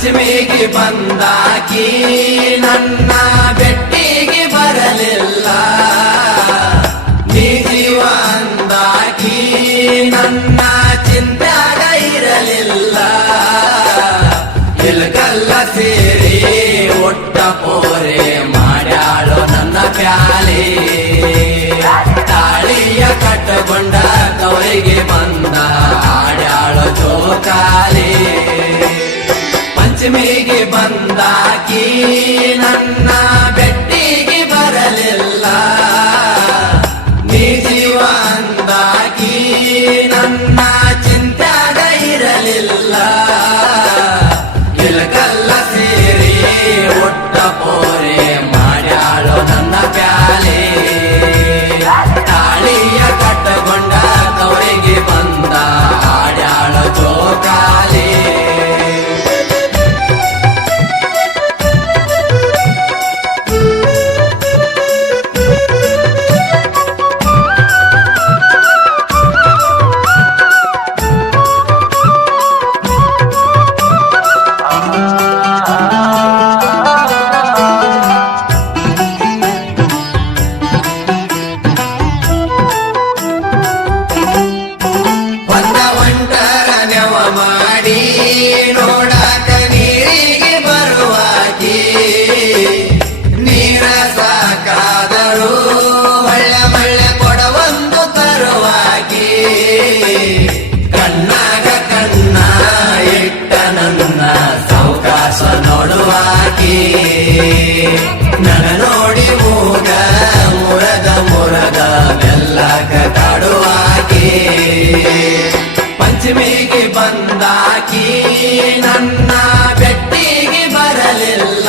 ಪಂಚಮಿಗೆ ಬಂದಾಕಿ ನನ್ನ ಬೆಟ್ಟಿಗೆ ಬರಲಿಲ್ಲ, ನೀ ಜೀವ ಅಂದಾಕಿ ನನ್ನ ಚಿಂತ್ಯಾಗ ಇರಲಿಲ್ಲ. ಇಲ್ಗಲ್ಲ ಸೇರಿ ಒಟ್ಟ ಪೋರೆ ಮಾಡ್ಯಾಳೋ ನನ್ನ ಪ್ಯಾಲೆ, ತಾಳಿಯ ಕಟ್ಟಗೊಂಡ ತವರಿಗೆ ಬಂದ ಆಡ್ಯಾಳೋ ಜೋಕಾಲಿ. ಪಂಚಮಿಗೆ ಬಂದಾಕಿ ನನ್ನ ಬೆಟ್ಟಿಗೆ ಬರಲಿಲ್ಲ, ನೀ ಜೀವ ಅಂದಾಕಿ ನನ್ನ ಚಿಂತ್ಯಾಗ ಇರಲಿಲ್ಲ. ಇಲ್ಗಲ್ಲ ಸೇರಿ ಒಟ್ಟ ಪೋರೆ ಮಾಡ್ಯಾಳೋ ನನ್ನ ಪ್ಯಾಲೆ, ತಾಳಿಯ ಕಟ್ಟಗೊಂಡ ತವರಿಗೆ ಬಂದ ಆಡ್ಯಾಳೋ ಜೋಕಾಲಿ. ನೋಡಾಕ ನೀರಿಗೆ ಬರುವಾಕಿ, ನೀರ ಸಾಕಾದರೂ ಹೊಳ್ಳೆ ಮಳ್ಳೆ ಕೊಡವೊಂದು ತರುವಾಕಿ. ಕಣ್ಣಾಗ ಕಣ್ಣ ಇಟ್ಟ ನನ್ನ ಸಾವಕಾಶ ನೋಡುವಾಕಿ, ನನ ನೋಡಿ ಮೂಗ ಮುರದ ಮುರದ ಮೆಲ್ಲಕ ಕಾಡುವಾಕಿ. ಪಂಚಮಿಗೆ ಬಂದಾಕಿ ನನ್ನ ಬೆಟ್ಟಿಗೆ ಬರಲಿಲ್ಲ,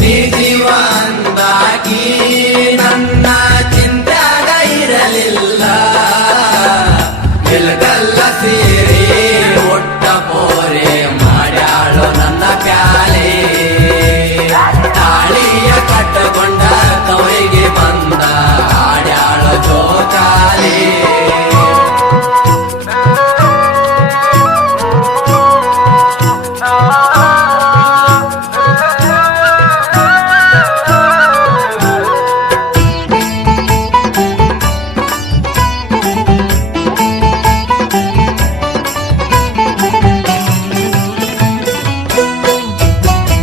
ನೀ ಜೀವ ಅಂದಾಕಿ ನನ್ನ ಚಿಂತ್ಯಾಗ ಇರಲಿಲ್ಲ. ಇಲ್ಗಲ್ಲ ಸೇರಿ ಒಟ್ಟ ಪೋರೆ ಮಾಡ್ಯಾಳೋ ನನ್ನ ಪ್ಯಾಲೆ, ತಾಳಿಯ ಕಟ್ಟಗೊಂಡ ತವರಿಗೆ ಬಂದ ಆಡ್ಯಾಳೋ ಜೋಕಾಲಿ.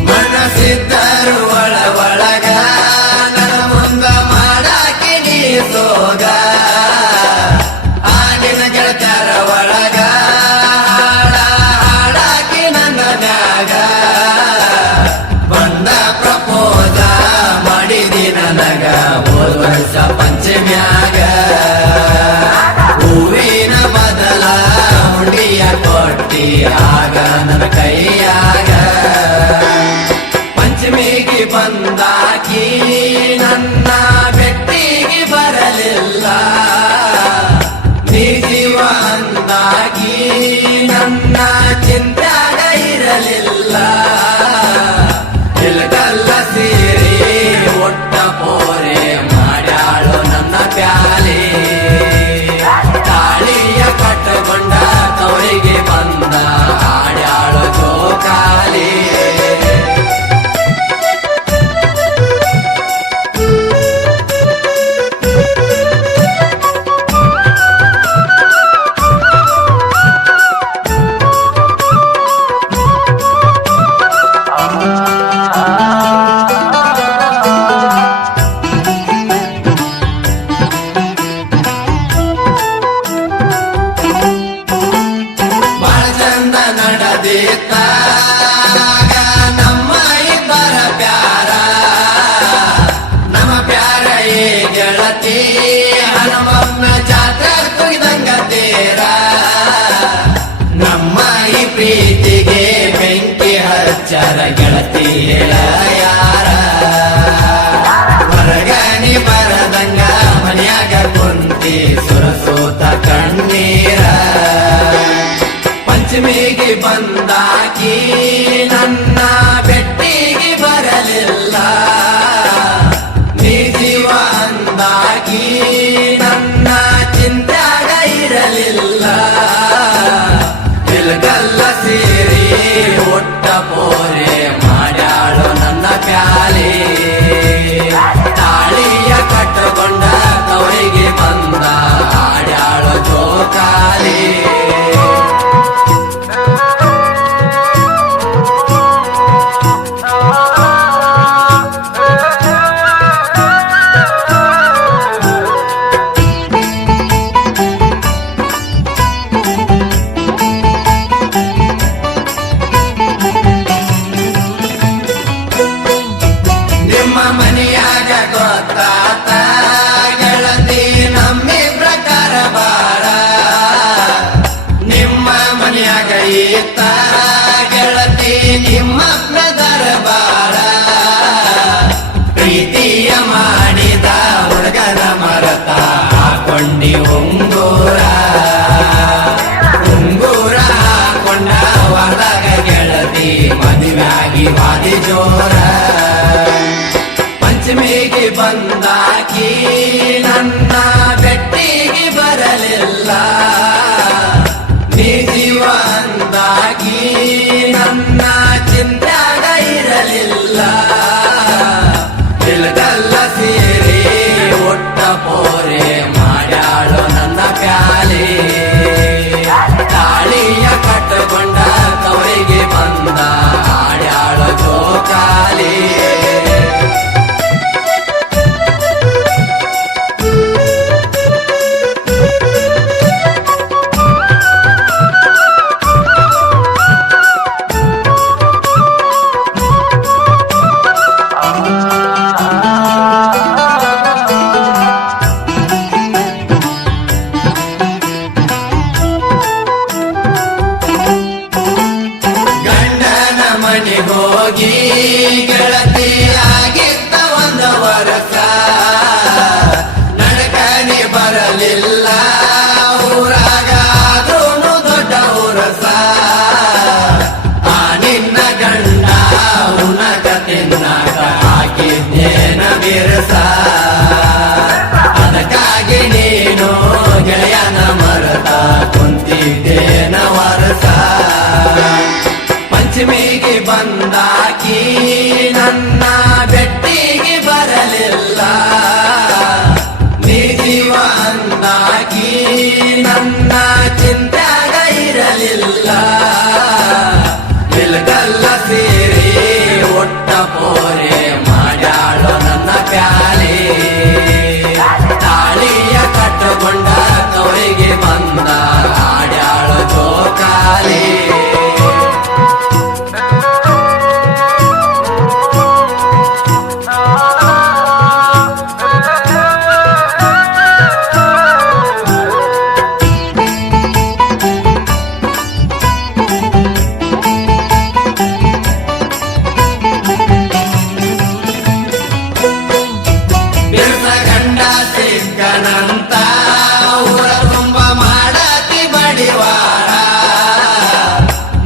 ಮನಸ್ಸಿದ್ದರು ಒಳಗ ನನ್ನ ಮುಂದ ಮಾಡಾಕಿ ನೀ ಸೋಗ, ಆಗಿನ ಗೆಳತರ ಒಳಗ ಹಾಡಾಕಿ ನನ್ನ ಮ್ಯಾಗ. ಬಂದ ಪ್ರಪೋಸ ಮಾಡಿದಿ ನನಗ ಹೋದ ವರ್ಷ ಪಂಚಮ್ಯಾಗ, ಹೂವಿನ ಬದಲ ಹುಂಡಿಯ ಕೊಟ್ಟಿ ಆಗ ನನ್ನ ಕೈಯಾಗ. ಪಂಚಮಿಗೆ ಬಂದಾಕಿ ನನ್ನ ಬೆಟ್ಟಿಗೆ ಬರಲಿಲ್ಲ, ನೀ ಜೀವ ಅಂದಾಕಿ ನನ್ನ ಚಿಂತ್ಯಾಗ ಇರಲಿಲ್ಲ. ಇಲ್ಗಲ್ಲ ಸೇರಿ ಒಟ್ಟ ಪೋರೆ ಮಾಡ್ಯಾಳೋ ನನ್ನ ಪ್ಯಾಲೆ, ತಾಳಿಯ ಕಟ್ಟಗೊಂಡ ತವರಿಗೆ ಬಂದ ಆಡ್ಯಾಳೋ ಜೋಕಾಲಿ. ಬಾಳ ಚಂದ ನಡೆದಿತ್ತ ನಮ್ಮ ಇಬ್ಬರ ಪ್ಯಾರ, ನಮ್ಮ ಪ್ಯಾರ ಏ ಗೆಳತಿ ಹನುಮಪ್ಪನ ಜಾತ್ರೆ ತುಗಿದಂಗ ತೇರ. ನಮ್ಮ ಈ ಪ್ರೀತಿಗೆ ಬೆಂಕಿ ಹಚ್ಚರ ಗೆಳತಿ ಹೇಳ ಯಾರ, ಹೊರಗನಿ ಬರದಂಗ ಮನ್ಯಾಗ ಕುಂತಿ ಸುರಸೂತ ಕಣ್ಣೀರ. ಪಂಚಮಿಗೆ ಬಂದಾಕಿ ನನ್ನ ಬೆಟ್ಟಿಗೆ ಬರಲಿಲ್ಲ, ನೀ ಜೀವ ಅಂದಾಕಿ ನನ್ನ ಚಿಂತ್ಯಾಗ ಇರಲಿಲ್ಲ. ಇಲ್ಗಲ್ಲ ಸೇರಿ ನನ್ನ ಚಿಂತ್ಯಾಗ ಇರಲಿಲ್ಲ ಇಲ್ಗಲ್ಲ ಸೇರಿ ಒಟ್ಟ ಪೋರೆ ಮಾಡ್ಯಾಳು ನನ್ನ ಪ್ಯಾಲೆ ತಾಳಿಯ ಕಟ್ಟಕೊಂಡ ತವರಿಗೆ ಬಂದ ಆಡ್ಯಾಳು ಜೋಕಾಲಿ ಹೋಗಿ ಗೆಳತಿ ಆಗಿದ್ದ ಒಂದು ವರ್ಷ ನಡಕನೆ ಬರಲಿಲ್ಲ ಊರಾಗಾದ್ರೂ ದೊಡ್ಡ ಉರಸ ಆ ನಿನ್ನ ಗಂಡ ಉನಕ ತಿನ್ನಕ ಹಾಕಿದ್ದೇನ ಬಿರಸ ಅದಕ್ಕಾಗಿ ನೀನು ಗೆಳೆಯನ ಮರತ ಕುಂತಿದ್ದೇನ ವರಸ ಪಂಚಮಿಗೆ ಬಂದಾಕಿ ನನ್ನ ಬೆಟ್ಟಿಗೆ ಬರಲಿಲ್ಲ ನೀ ಜೀವ ಅಂದಾಕಿ ನನ್ನ ಚಿಂತ್ಯಾಗ ಇರಲಿಲ್ಲ ಇಲ್ಗಲ್ಲ ಸೇರಿ ಒಟ್ಟ ಪೋರೆ ಮಾಡ್ಯಾಳು ನನ್ನ ಪ್ಯಾಲೆ ತಾಳಿಯ ಕಟ್ಟಕೊಂಡ ತವರಿಗೆ ಬಂದ ಆಡ್ಯಾಳು ಜೋಕಾಲಿ ಸಿಕ್ಕನಂತ ಊರ ತುಂಬ ಮಾಡತಿ ಬಡಿವಾರ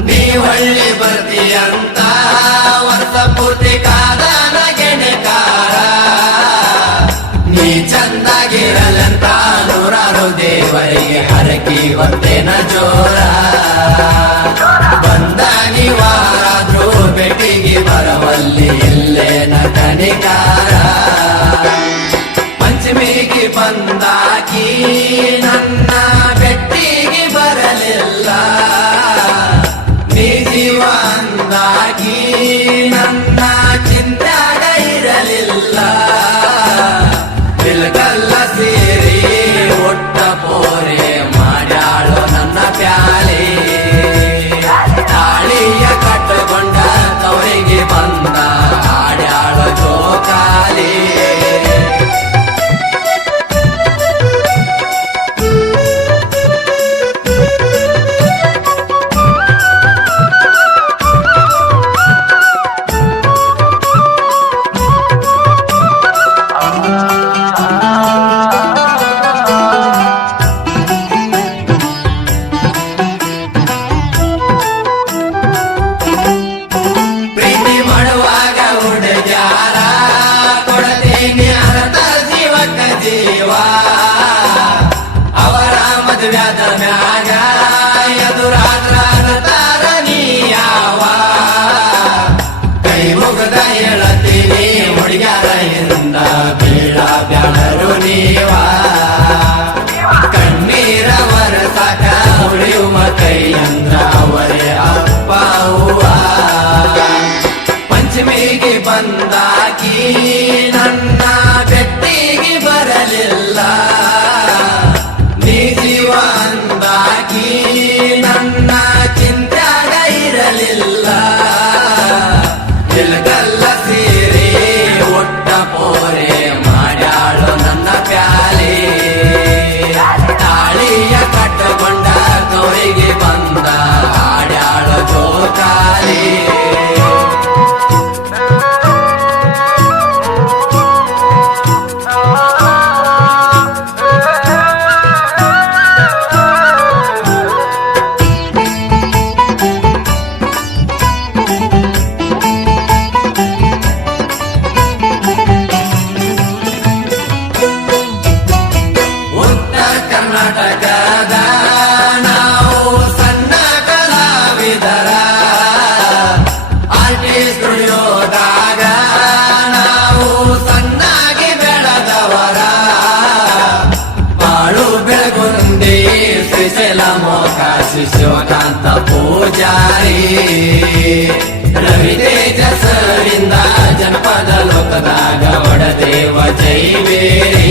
ನೀ ಹೊಳ್ಳಿ ಬರ್ತೀಯಂತ ವರ್ಷ ಪೂರ್ತಿ ಕಾದನ ಗೆಣೆಕಾರ ನೀ ಚಂದಾಗಿರಲಂತ ನೂರಾರು ದೇವರಿಗೆ ಹರಕಿ ಬರ್ತೇನ ಜೋರ ಬಂದ ನಿವಾರಾದ್ರೂ ಬೆಟ್ಟಿಗೆ ಬರವಲ್ಲಿ ಇಲ್ಲೇನ ಕಣಿಕಾರ ಪಂಚಮಿಗೆ ಬಂದಾಕಿ ನನ್ನ ಬೆಟ್ಟಿಗೆ ಬರಲಿಲ್ಲ ನೀ ಜೀವ ಅಂದಾಕಿ ನನ್ನ ಚಿಂತ್ಯಾಗ ಇರಲಿಲ್ಲ ಇಲ್ಗಲ್ಲ ಸೇರಿ ಒಟ್ಟ ಪೋರೆ ಮಾಡ್ಯಾಳು ನನ್ನ ಪ್ಯಾಲೆ ತಾಳಿಯ ಕಟ್ಟಕೊಂಡ ತವರಿಗೆ ಬಂದ ಆಡ್ಯಾಳು ಜೋಕಾಲಿ ಅವರ ಮದುವ್ಯಾದ ಮ್ಯಾಗ ಎದುರಾದ್ರ ತಾರನೀಯಾವ ಕೈ ಮುಗದ ಹೇಳತೀನಿ ಹುಡುಗ್ಯಾರ ಹಿಂದ ಬೀಳ ಬ್ಯಾಡರು ನೀವ ಕಣ್ಣೀರ ವರಸಾಕ ಉಳಿಯುವ ಕೈ ಅಂದ್ರ ಅವರೇ ಅಪ್ಪ ಅವ್ವ ಪಂಚಮಿಗೆ ಬಂದಾಕಿ ನನ್ನ ಬೆಟ್ಟಿಗೆ ಬರಲಿಲ್ಲ ನೀ ಜೀವ ಅಂದಾಕಿ ನನ್ನ ಚಿಂತ್ಯಾಗ ಇರಲಿಲ್ಲ ಇಲ್ಗಲ್ಲ ಸೇರಿ ಒಟ್ಟ ಪೋರೆ ಮಾಡ್ಯಾಳು ನನ್ನ ಪ್ಯಾಲೆ ತಾಳಿಯ ಕಟ್ಟಕೊಂಡ ತವರಿಗೆ ಬಂದ ಆಡ್ಯಾಳು ಜೋಕಾಲಿ ಪೂಜಾರಿ ರವಿತೇಜ ಸರಿಂದ ಜನಪದ ಲೋಕದಾಗ ಒಡದೇವ ಜೈವೇರಿ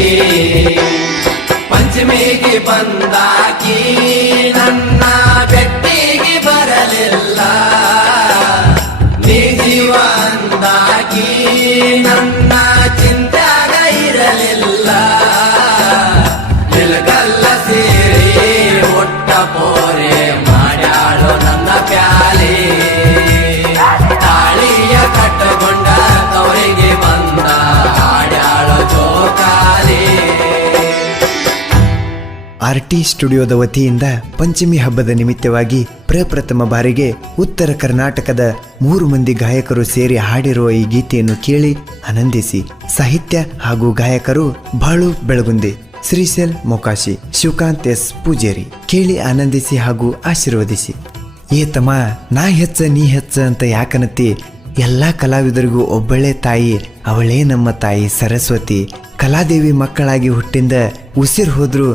ಪಂಚಮಿಗೆ ಬಂದಾಕಿ ನನ್ನ ಬೆಟ್ಟಿಗೆ ಬರಲಿಲ್ಲ ನೀ ಜೀವ ಅಂದಾಕಿ ನನ್ನ ಚಿಂತ್ಯಾಗ ಇರಲಿಲ್ಲ ನಿಲಗಲ್ಲ ಸೇರಿ ಒಟ್ಟ ಪೋರೆ ಮಾಡ್ಯಾಳು ನನ್ನ ಪ್ಯಾಲಿ ತಾಳಿಯ ಕಟ್ಟಗೊಂಡ ತವರಿಗೆ ಬಂದ ಹಾಡ್ಯಾಳು ಜೋಕಾಲಿ. ಆರ್ಟಿ ಸ್ಟುಡಿಯೋದ ವತಿಯಿಂದ ಪಂಚಮಿ ಹಬ್ಬದ ನಿಮಿತ್ತವಾಗಿ ಪ್ರಪ್ರಥಮ ಬಾರಿಗೆ ಉತ್ತರ ಕರ್ನಾಟಕದ 3 ಮಂದಿ ಗಾಯಕರು ಸೇರಿ ಹಾಡಿರುವ ಈ ಗೀತೆಯನ್ನು ಕೇಳಿ ಆನಂದಿಸಿ. ಸಾಹಿತ್ಯ ಹಾಗೂ ಗಾಯಕರು ಬಾಳು ಬೆಳಗುಂದಿ, ಶ್ರೀಶೈಲ್ ಮೊಕಾಶಿ, ಶಿವಕಾಂತ್ ಎಸ್ ಪೂಜೇರಿ. ಕೇಳಿ ಆನಂದಿಸಿ ಹಾಗೂ ಆಶೀರ್ವದಿಸಿ. ಏ ತಮ್ಮ, ನಾ ಹೆಚ್ಚ ನೀ ಹೆಚ್ಚ ಅಂತ ಯಾಕನತಿ? ಎಲ್ಲಾ ಕಲಾವಿದರಿಗೂ ಒಬ್ಬಳೇ ತಾಯಿ, ಅವಳೇ ನಮ್ಮ ತಾಯಿ ಸರಸ್ವತಿ. ಕಲಾದೇವಿ ಮಕ್ಕಳಾಗಿ ಹುಟ್ಟಿಂದ ಉಸಿರು ಹೋದ್ರು